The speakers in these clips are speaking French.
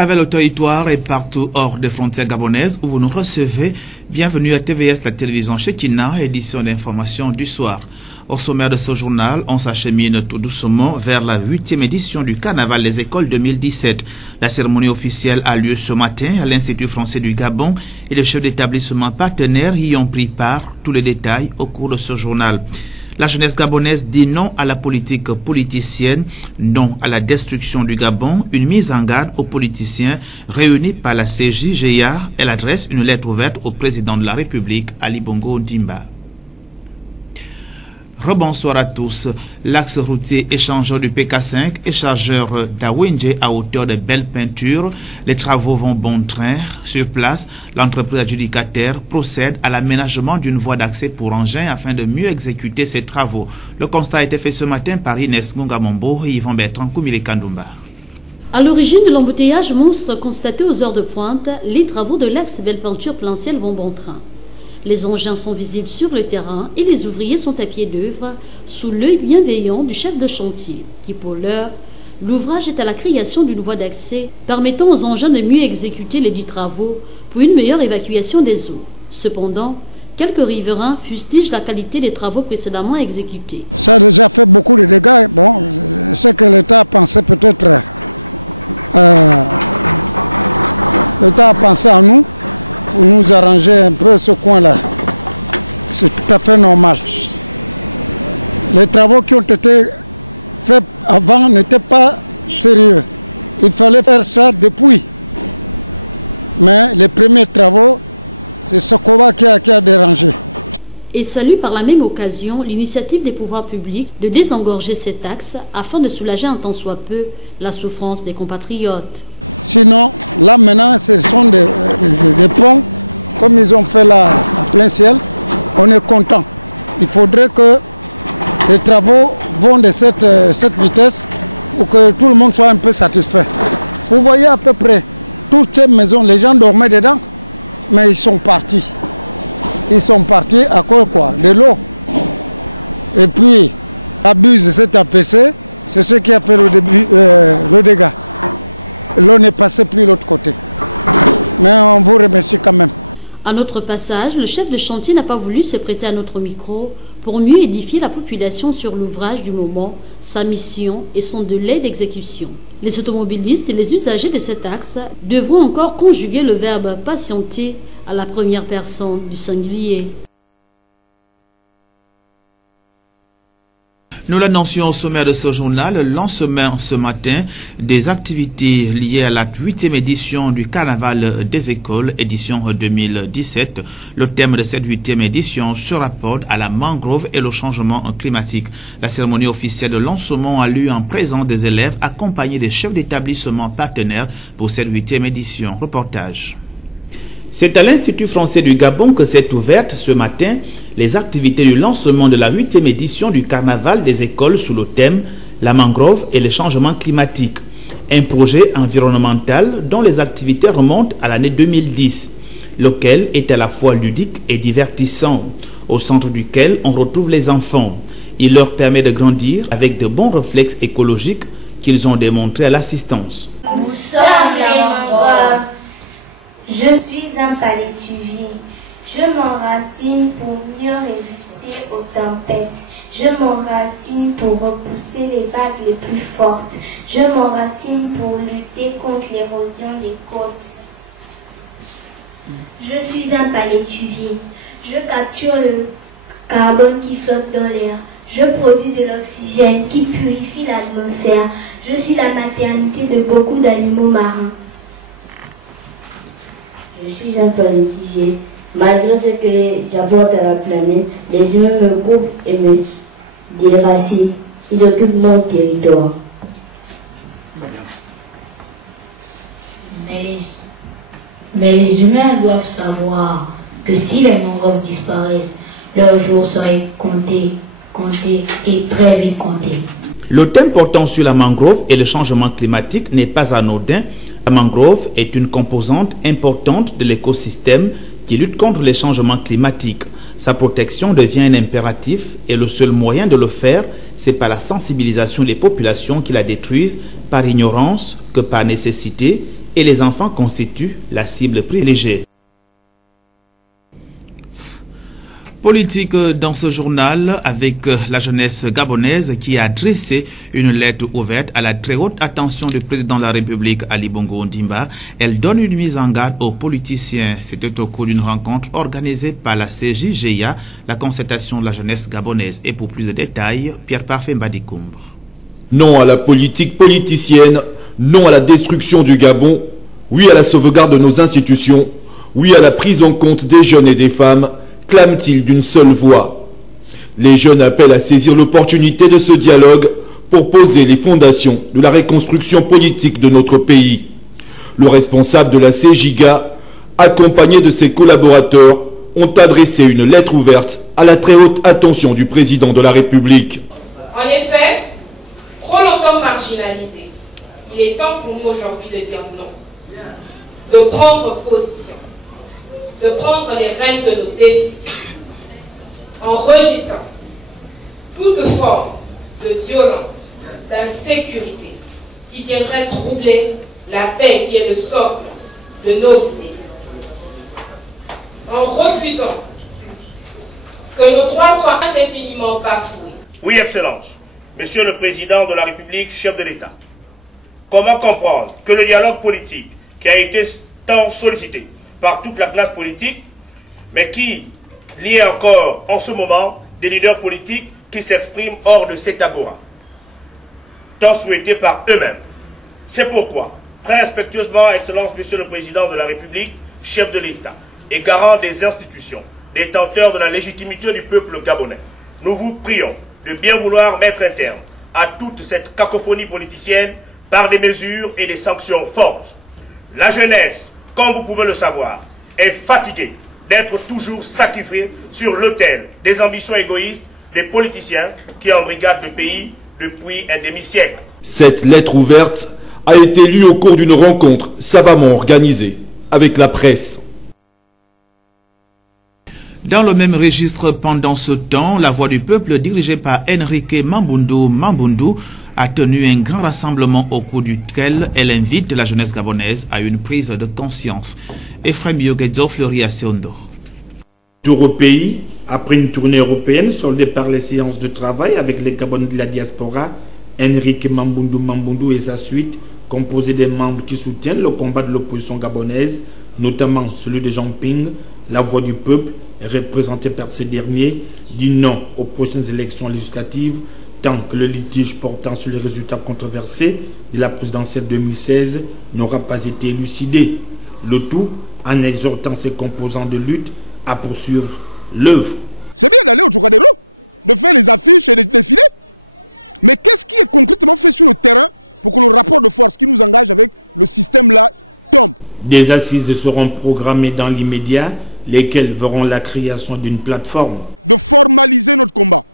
travers le territoire et partout hors des frontières gabonaises où vous nous recevez, bienvenue à TVS, la télévision Chekina, édition d'information du soir. Au sommaire de ce journal, on s'achemine tout doucement vers la 8e édition du Carnaval des écoles 2017. La cérémonie officielle a lieu ce matin à l'Institut français du Gabon et les chefs d'établissement partenaires y ont pris part. Tous les détails au cours de ce journal. La jeunesse gabonaise dit non à la politique politicienne, non à la destruction du Gabon, une mise en garde aux politiciens réunis par la CJGA. Elle adresse une lettre ouverte au président de la République, Ali Bongo Ondimba. Rebonsoir à tous. L'axe routier échangeur du PK5 et chargeur d'Awinje à hauteur de belles peintures. Les travaux vont bon train. Sur place, l'entreprise adjudicataire procède à l'aménagement d'une voie d'accès pour engins afin de mieux exécuter ces travaux. Le constat a été fait ce matin par Inès Ngungamombo et Yvan Bertrand Koumile Kandoumba. À l'origine de l'embouteillage monstre constaté aux heures de pointe, les travaux de l'axe belle peinture plein ciel vont bon train. Les engins sont visibles sur le terrain et les ouvriers sont à pied d'œuvre sous l'œil bienveillant du chef de chantier qui, pour l'heure, l'ouvrage est à la création d'une voie d'accès permettant aux engins de mieux exécuter les dits travaux pour une meilleure évacuation des eaux. Cependant, quelques riverains fustigent la qualité des travaux précédemment exécutés. Ça a déjà fait beaucoup de dégâts. Bon, c'est que l'État a pensé peut-être... l'État a pensé à nous pour nous arranger un peu ce coin-là. C'est tout à fait normal. Les travaux qui ont été faits avant n'étaient pas sérieux. Il fallait faire ça depuis. Mais les premiers travaux, c'est ce combat qui a dérangé. Et salue par la même occasion l'initiative des pouvoirs publics de désengorger cet axe afin de soulager un tant soit peu la souffrance des compatriotes. Sinon, là maintenant, ce sont des ponts, comme ils ont fait là à plein ciel. On est content. Il faudrait que les travaux vont de cette vitesse pour que tout le monde soit un peu satisfait. Vous voyez à peu près toutes ces maisons, les gens dormaient dedans, mais ils sont partis. Ils sont partis à cause quoi? De l'eau. Et puis, l'abus de cet APC, c'est ce qui a fait le dégât. L'eau n'est passée plus de l'autre côté. Mais on vous remercie quand même. À notre passage, le chef de chantier n'a pas voulu se prêter à notre micro pour mieux édifier la population sur l'ouvrage du moment, sa mission et son délai d'exécution. Les automobilistes et les usagers de cet axe devront encore conjuguer le verbe patienter à la première personne du singulier. Nous l'annoncions au sommaire de ce journal, le lancement ce matin des activités liées à la 8e édition du Carnaval des écoles, édition 2017. Le thème de cette 8e édition se rapporte à la mangrove et le changement climatique. La cérémonie officielle de lancement a lieu en présence des élèves accompagnés des chefs d'établissement partenaires pour cette 8e édition. Reportage. C'est à l'Institut français du Gabon que s'est ouverte ce matin les activités du lancement de la 8e édition du Carnaval des écoles sous le thème « La mangrove et les changements climatiques ». Un projet environnemental dont les activités remontent à l'année 2010, lequel est à la fois ludique et divertissant, au centre duquel on retrouve les enfants. Il leur permet de grandir avec de bons réflexes écologiques qu'ils ont démontrés à l'assistance. Nous sommes les mangroves. Je suis un palétuvier. Je m'enracine pour mieux résister aux tempêtes. Je m'enracine pour repousser les vagues les plus fortes. Je m'enracine pour lutter contre l'érosion des côtes. Je suis un palétuvier. Je capture le carbone qui flotte dans l'air. Je produis de l'oxygène qui purifie l'atmosphère. Je suis la maternité de beaucoup d'animaux marins. Je suis un palétuvier. Malgré ce que j'apporte à la planète, les humains me coupent et me déracient. Ils occupent mon territoire. Mais les humains doivent savoir que si les mangroves disparaissent, leur jour serait compté et très vite compté. Le thème portant sur la mangrove et le changement climatique n'est pas anodin. La mangrove est une composante importante de l'écosystème qui lutte contre les changements climatiques. Sa protection devient un impératif et le seul moyen de le faire, c'est par la sensibilisation des populations qui la détruisent par ignorance que par nécessité, et les enfants constituent la cible privilégiée. Politique dans ce journal avec la jeunesse gabonaise qui a adressé une lettre ouverte à la très haute attention du président de la République Ali Bongo Ondimba. Elle donne une mise en garde aux politiciens. C'était au cours d'une rencontre organisée par la CJGIA, la concertation de la jeunesse gabonaise. Et pour plus de détails, Pierre Parfait Mbadikoumbre. Non à la politique politicienne, non à la destruction du Gabon, oui à la sauvegarde de nos institutions, oui à la prise en compte des jeunes et des femmes, clame-t-il d'une seule voix. Les jeunes appellent à saisir l'opportunité de ce dialogue pour poser les fondations de la reconstruction politique de notre pays. Le responsable de la CJGA, accompagné de ses collaborateurs, ont adressé une lettre ouverte à la très haute attention du président de la République. En effet, trop longtemps marginalisé, il est temps pour nous aujourd'hui de dire non, de prendre position, de prendre les rênes de nos décisions, en rejetant toute forme de violence, d'insécurité qui viendrait troubler la paix qui est le socle de nos idées, en refusant que nos droits soient indéfiniment bafoués. Oui, Excellence, Monsieur le Président de la République, chef de l'État, comment comprendre que le dialogue politique qui a été tant sollicité par toute la classe politique, mais qui lie encore en ce moment des leaders politiques qui s'expriment hors de cet agora, tant souhaité par eux-mêmes. C'est pourquoi, très respectueusement, Excellence, Monsieur le Président de la République, chef de l'État et garant des institutions, détenteur de la légitimité du peuple gabonais, nous vous prions de bien vouloir mettre un terme à toute cette cacophonie politicienne par des mesures et des sanctions fortes. La jeunesse, comme vous pouvez le savoir, est fatiguée d'être toujours sacrifiée sur l'autel des ambitions égoïstes des politiciens qui embrigadent le pays depuis un demi-siècle. Cette lettre ouverte a été lue au cours d'une rencontre savamment organisée avec la presse. Dans le même registre, pendant ce temps, la Voix du Peuple, dirigée par Enrique Mambundu, a tenu un grand rassemblement au cours duquel elle invite la jeunesse gabonaise à une prise de conscience. Ephraim Yogedzo, Fleury Asiondo. Tour au pays, après une tournée européenne soldée par les séances de travail avec les Gabonais de la diaspora, Enrique Mambundu et sa suite, composée des membres qui soutiennent le combat de l'opposition gabonaise, notamment celui de Jean Ping, la Voix du Peuple, représentée par ces derniers, dit non aux prochaines élections législatives tant que le litige portant sur les résultats controversés de la présidentielle 2016 n'aura pas été élucidé. Le tout en exhortant ses composants de lutte à poursuivre l'œuvre. C'est bien d'aller au Trocadéro, de faire les affiches et les défilés. Mais qu'est-ce qui est concrètement fait sur le terrain pour que le rapport de force qui nous engage avec le système-là tombe? Des assises seront programmées dans l'immédiat, lesquelles verront la création d'une plateforme. De formaliser notre combat,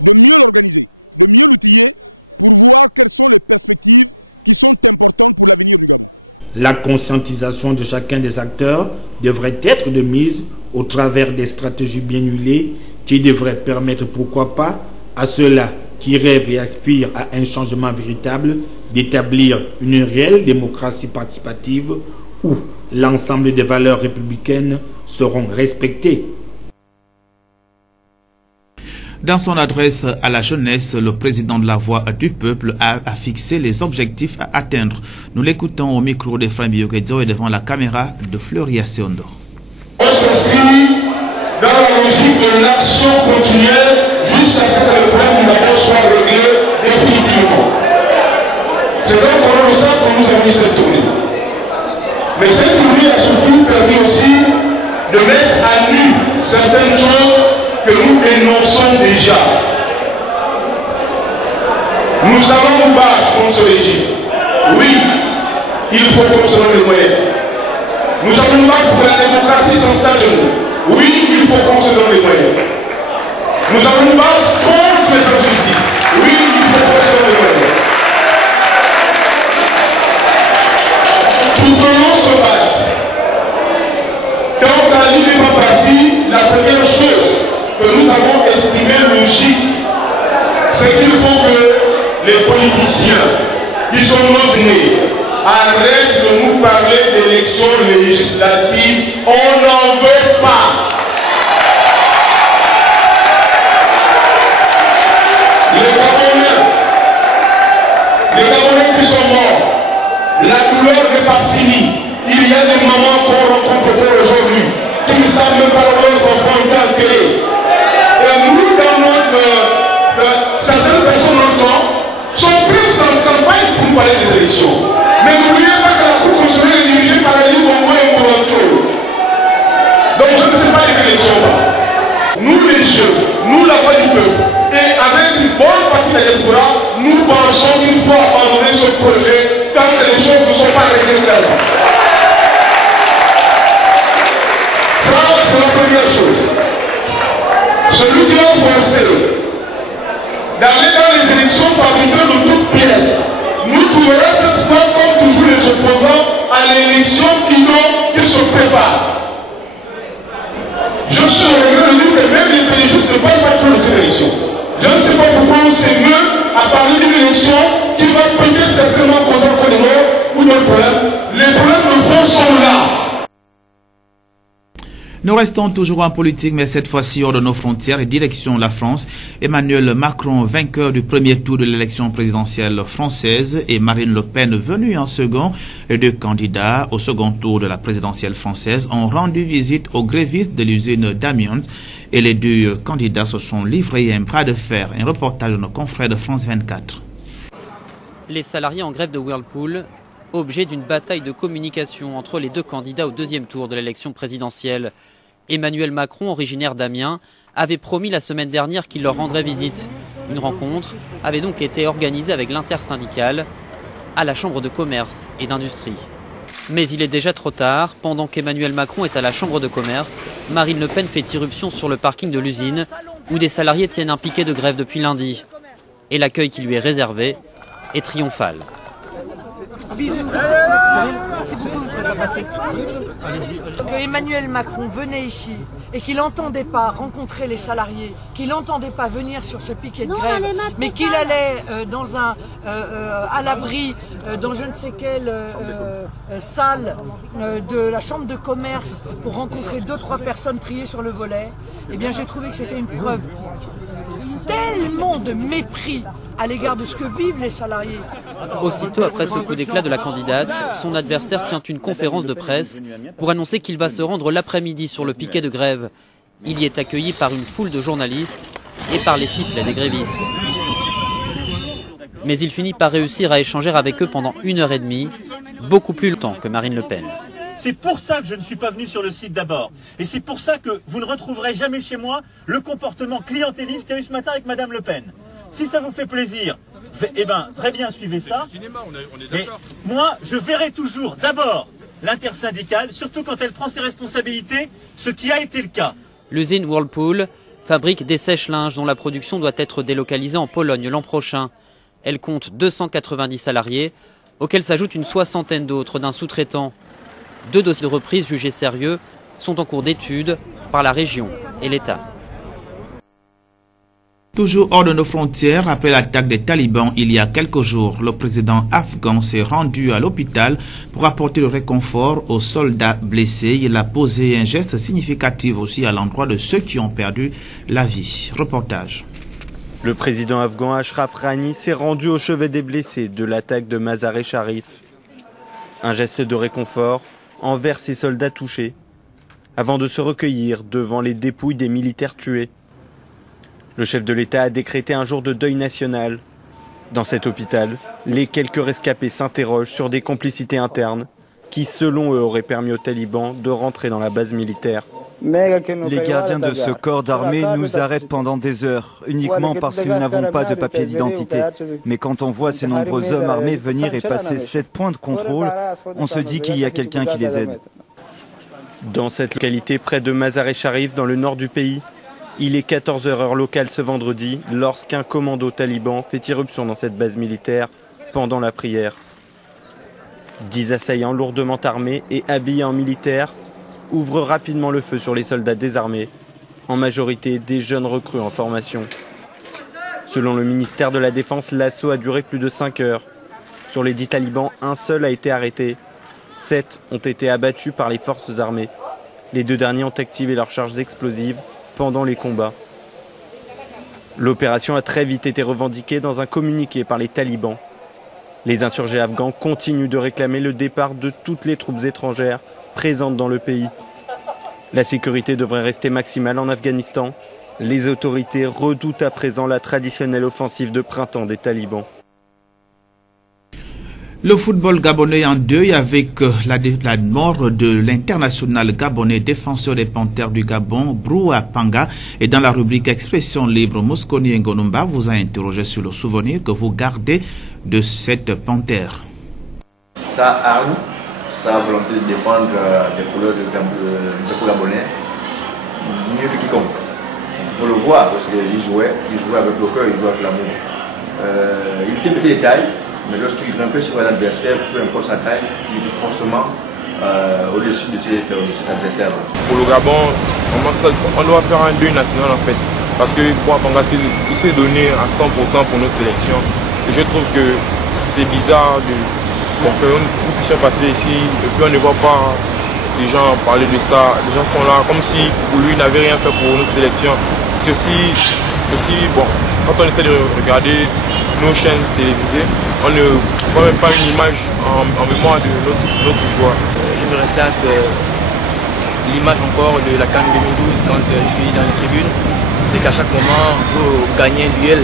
de mieux l'organiser, de mieux l'outiller pour voir quelles sont les perspectives qui sont importantes pour l'avenir du Gabon. La conscientisation de chacun des acteurs devrait être de mise au travers des stratégies bien huilées qui devraient permettre, pourquoi pas, à ceux-là qui rêvent et aspirent à un changement véritable d'établir une réelle démocratie participative où l'ensemble des valeurs républicaines seront respectées. Dans son adresse à la jeunesse, le président de la Voix du Peuple a fixé les objectifs à atteindre. Nous l'écoutons au micro d'Ephraim Yogedzo et devant la caméra de Fleury Asiondo. On s'inscrit dans la logique de l'action continuelle jusqu'à ce que le problème du Gabon soit réglé définitivement. C'est donc pour ça que nous avons cette tournée. Mais cette tournée a surtout permis aussi de mettre à nu certaines choses que nous énonçons déjà. Nous allons nous battre contre ce régime. Oui, il faut qu'on se donne les moyens. Nous allons nous battre pour la démocratie sans statut. Oui, il faut qu'on se donne les moyens. Nous allons nous battre contre les injustices. Oui, il faut qu'on se donne les moyens. Pouvons se battre. Quand on a dit les partis, la première chose que nous avons estimé logique, c'est qu'il faut que les politiciens qui sont nos aînés arrêtent élections législatives, on n'en veut pas. Les Camerounais qui sont morts, la couleur n'est pas finie. Il y a des mamans qu'on rencontre aujourd'hui qui ne savent même pas leur enfant télé. Et nous, dans notre... certaines personnes encore sont prises en campagne pour aller des élections. Mais n'oubliez pas que la Cour constitutionnelle est dirigée par la Ligue au moins et pour l'autre. Donc je ne sais pas les élections là. Nous les jeunes, nous la voix du peuple, et avec une bonne partie de la diaspora, nous pensons qu'il faut abandonner ce projet quand les choses ne sont pas réglées. Ça, c'est la première chose. Celui qui va forcer d'aller dans les élections fabriquées de toutes pièces, nous trouverons cette fois, comme toujours les opposants, à l'élection qui ne se prépare. Je suis revenu que même les préjudices ne peuvent pas faire les élections. Je ne sais pas pourquoi on s'est mieux à parler d'une élection qui va peut-être certainement causer un problème ou le problème. Les problèmes de fond sont là. Nous restons toujours en politique, mais cette fois-ci hors de nos frontières et direction la France. Emmanuel Macron, vainqueur du premier tour de l'élection présidentielle française, et Marine Le Pen, venue en second. Les deux candidats au second tour de la présidentielle française ont rendu visite aux grévistes de l'usine d'Amiens et les deux candidats se sont livrés à un bras de fer. Un reportage de nos confrères de France 24. Les salariés en grève de Whirlpool, objet d'une bataille de communication entre les deux candidats au deuxième tour de l'élection présidentielle. Emmanuel Macron, originaire d'Amiens, avait promis la semaine dernière qu'il leur rendrait visite. Une rencontre avait donc été organisée avec l'intersyndicale à la Chambre de commerce et d'industrie. Mais il est déjà trop tard. Pendant qu'Emmanuel Macron est à la Chambre de commerce, Marine Le Pen fait irruption sur le parking de l'usine où des salariés tiennent un piquet de grève depuis lundi. Et l'accueil qui lui est réservé est triomphal. Que Emmanuel Macron venait ici et qu'il n'entendait pas rencontrer les salariés, qu'il n'entendait pas venir sur ce piquet de grève, mais qu'il allait à l'abri dans je ne sais quelle salle de la chambre de commerce pour rencontrer 2-3 personnes triées sur le volet, eh bien j'ai trouvé que c'était une preuve tellement de mépris à l'égard de ce que vivent les salariés. Aussitôt après ce coup d'éclat de la candidate, son adversaire tient une conférence de presse pour annoncer qu'il va se rendre l'après-midi sur le piquet de grève. Il y est accueilli par une foule de journalistes et par les sifflets des grévistes. Mais il finit par réussir à échanger avec eux pendant 1h30, beaucoup plus longtemps que Marine Le Pen. C'est pour ça que je ne suis pas venu sur le site d'abord. Et c'est pour ça que vous ne retrouverez jamais chez moi le comportement clientéliste qu'il y a eu ce matin avec Madame Le Pen. Si ça vous fait plaisir, eh ben, très bien, suivez ça. Et moi, je verrai toujours d'abord l'intersyndicale, surtout quand elle prend ses responsabilités, ce qui a été le cas. L'usine Whirlpool fabrique des sèche-linges dont la production doit être délocalisée en Pologne l'an prochain. Elle compte 290 salariés, auxquels s'ajoute une soixantaine d'autres d'un sous-traitant. 2 dossiers de reprise jugés sérieux sont en cours d'étude par la région et l'État. Toujours hors de nos frontières, après l'attaque des talibans il y a quelques jours, le président afghan s'est rendu à l'hôpital pour apporter le réconfort aux soldats blessés. Il a posé un geste significatif aussi à l'endroit de ceux qui ont perdu la vie. Reportage. Le président afghan Ashraf Ghani s'est rendu au chevet des blessés de l'attaque de Mazar-e-Sharif. Un geste de réconfort envers ces soldats touchés, avant de se recueillir devant les dépouilles des militaires tués. Le chef de l'État a décrété un jour de deuil national. Dans cet hôpital, les quelques rescapés s'interrogent sur des complicités internes qui, selon eux, auraient permis aux talibans de rentrer dans la base militaire. Les gardiens de ce corps d'armée nous arrêtent pendant des heures, uniquement parce que nous n'avons pas de papier d'identité. Mais quand on voit ces nombreux hommes armés venir et passer 7 points de contrôle, on se dit qu'il y a quelqu'un qui les aide. Dans cette localité près de Mazar-e-Sharif, dans le nord du pays, il est 14h heure locale ce vendredi lorsqu'un commando taliban fait irruption dans cette base militaire pendant la prière. 10 assaillants lourdement armés et habillés en militaire ouvrent rapidement le feu sur les soldats désarmés, en majorité des jeunes recrues en formation. Selon le ministère de la Défense, l'assaut a duré plus de 5 heures. Sur les 10 talibans, un seul a été arrêté. 7 ont été abattus par les forces armées. Les 2 derniers ont activé leurs charges explosives pendant les combats. L'opération a très vite été revendiquée dans un communiqué par les talibans. Les insurgés afghans continuent de réclamer le départ de toutes les troupes étrangères présentes dans le pays. La sécurité devrait rester maximale en Afghanistan. Les autorités redoutent à présent la traditionnelle offensive de printemps des talibans. Le football gabonais en deuil avec la mort de l'international gabonais défenseur des Panthères du Gabon, Broua Panga. Et dans la rubrique Expression libre, Mosconi Ngonumba vous a interrogé sur le souvenir que vous gardez de cette panthère. Sa arme, sa volonté de défendre les couleurs du peuple gabonais, mieux que quiconque. Il faut le voir parce qu'il jouait avec le cœur, il jouait avec l'amour. Il était petit détail. Mais lorsqu'il grimpait sur un adversaire, peu importe sa taille, il était forcément au-dessus de cet adversaire. Pour le Gabon, on doit faire un deuil national en fait. Parce que Panga il s'est donné à 100% pour notre sélection. Et je trouve que c'est bizarre que nous puissions passer ici et puis on ne voit pas les gens parler de ça. Les gens sont là comme si pour lui il n'avait rien fait pour notre sélection. Ceci, quand on essaie de regarder nos chaînes télévisées, on ne voit même pas une image en mémoire de notre joueur. Je me ressasse l'image encore de la CAN 2012 quand je suis dans les tribunes. C'est qu'à chaque moment, pour gagner un duel,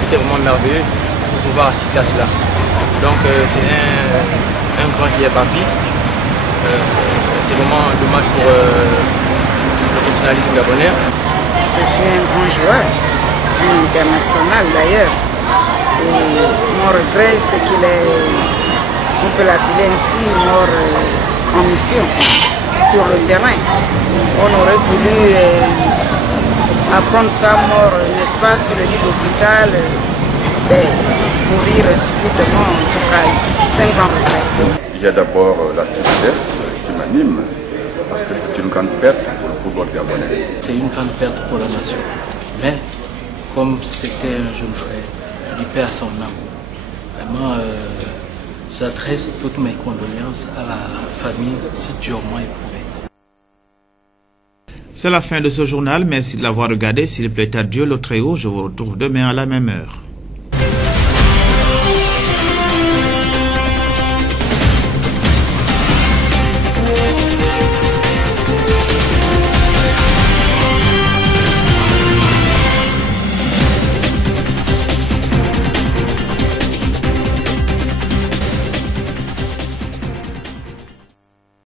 c'était vraiment merveilleux de pouvoir assister à cela. Donc c'est un grand qui est parti. C'est vraiment dommage pour le professionnalisme gabonais. Ce fut un grand joueur, un international d'ailleurs. Et mon regret, c'est qu'il est, on peut l'appeler ainsi, mort en mission sur le terrain. On aurait voulu apprendre sa mort, n'est-ce pas, sur le lit d'hôpital, mourir subitement, en tout cas, 5 ans retraite. Il y a d'abord la tristesse qui m'anime, parce que c'est une grande perte pour le football gabonais. C'est une grande perte pour la nation. Mais, comme c'était un jeune frère, il perd son âme. Vraiment, j'adresse toutes mes condoléances à la famille si durement éprouvée. C'est la fin de ce journal. Merci de l'avoir regardé. S'il plaît à Dieu le Très-Haut, je vous retrouve demain à la même heure.